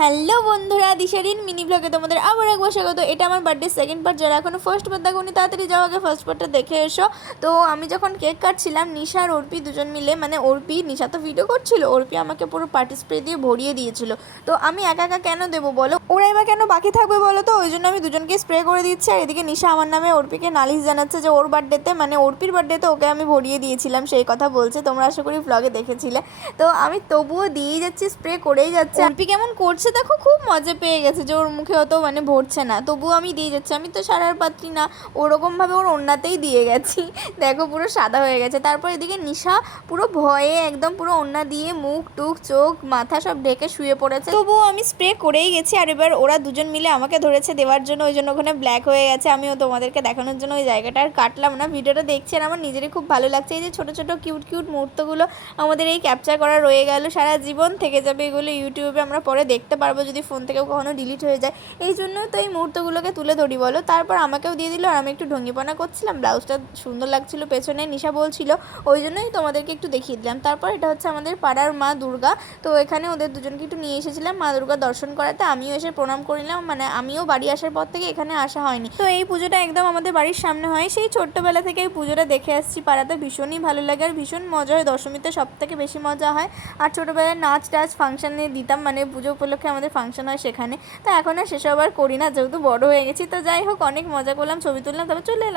Hello বন্ধুরা, দিশারিন mini ব্লগে তোমাদের আবার একবার স্বাগত। এটা আমার বার্থডে সেকেন্ড পার্ট। যারা এখনো ফার্স্ট পার্ট দেখোনি তাড়াতাড়ি যাও, আগে ফার্স্ট পার্টটা দেখে এসো। তো আমি যখন কেক কাটছিলাম, নিশা আর অর্পি দুজন মিলে, মানে অর্পি, নিশা তো ভিডিও করছিল, অর্পি আমাকে পুরো পার্টি স্প্রে দিয়ে ভরিয়ে দিয়েছিল। তো আমি একা একা কেন দেবো বলো, ওরা এবার কেন বাকি থাকবে বলো? তো ওই জন্য আমি দুজনকে স্প্রে করে দিচ্ছি। আর এদিকে নিশা আমার নামে অর্পিকে নালিশ জানাচ্ছে যে ওর বার্থডেতে, মানে অর্পির বার্থডেতে ওকে আমি ভরিয়ে দিয়েছিলাম, সেই কথা বলছে। তোমরা আশা করি ব্লগে দেখেছিলে। তো আমি তবুও দিয়েই যাচ্ছি, স্প্রে করেই যাচ্ছে। অর্পি কেমন করছে দেখো, খুব মজা পেয়ে গেছে যে ওর মুখে অত মানে ভরছে না, তবুও আমি দিয়ে যাচ্ছি। আমি তো সারার পাত্রী না, ওরকমভাবে ওর ওড়নাতেই দিয়ে গেছি। দেখো পুরো সাদা হয়ে গেছে। তারপর এদিকে নিশা পুরো ভয়ে একদম পুরো ওড়না দিয়ে মুখ টুক চোখ মাথা সব ঢেকে শুয়ে পড়েছে, তবুও আমি স্প্রে করেই গেছি। আর এবার ওরা দুজন মিলে আমাকে ধরেছে দেওয়ার জন্য, ওই জন্য ওখানে ব্ল্যাক হয়ে গেছে। আমিও তোমাদেরকে দেখানোর জন্য ওই জায়গাটা আর কাটলাম না। ভিডিওটা দেখছি আর আমার নিজেরই খুব ভালো লাগছে। এই যে ছোটো ছোটো কিউট কিউট মুহূর্তগুলো আমাদের এই ক্যাপচার করা রয়ে গেল, সারা জীবন থেকে যাবে এগুলো। ইউটিউবে আমরা পরে দেখতে পারবো যদি ফোন থেকেও কখনো ডিলিট হয়ে যায়। এই জন্যই তো এই মুহূর্তগুলোকে তুলে ধরি বলো। তারপর আমাকেও দিয়ে দিল আর আমি একটু ঢঙ্গিপনা করছিলাম, ব্লাউজটা সুন্দর লাগছিল পেছনে, নিশা বলছিল, ওই জন্যই তোমাদেরকে একটু দেখিয়ে দিলাম। তারপর এটা হচ্ছে আমাদের পাড়ার মা দুর্গা। তো এখানে ওদের দুজনকে একটু নিয়ে এসেছিলাম মা দুর্গার দর্শন করাতে। আমিও এসে প্রণাম করিলাম, মানে আমিও বাড়ি আসার পর থেকে এখানে আসা হয়নি। তো এই পুজোটা একদম আমাদের বাড়ির সামনে হয়, সেই ছোট্টবেলা থেকে এই পুজোটা দেখে আসছি পাড়াতে। ভীষণই ভালো লাগে আর ভীষণ মজা হয়। দশমীতে সব থেকে বেশি মজা হয়। আর ছোটোবেলায় নাচ টাচ ফাংশানে দিতাম, মানে পুজো উপলক্ষে আমাদের ফাংশন হয় সেখানে। তো এখন আর সেসব আর করি না, যেহেতু বড় হয়ে গেছি। তো যাই হোক, অনেক মজা করলাম, ছবি তুললাম, তারপর চলে এলাম।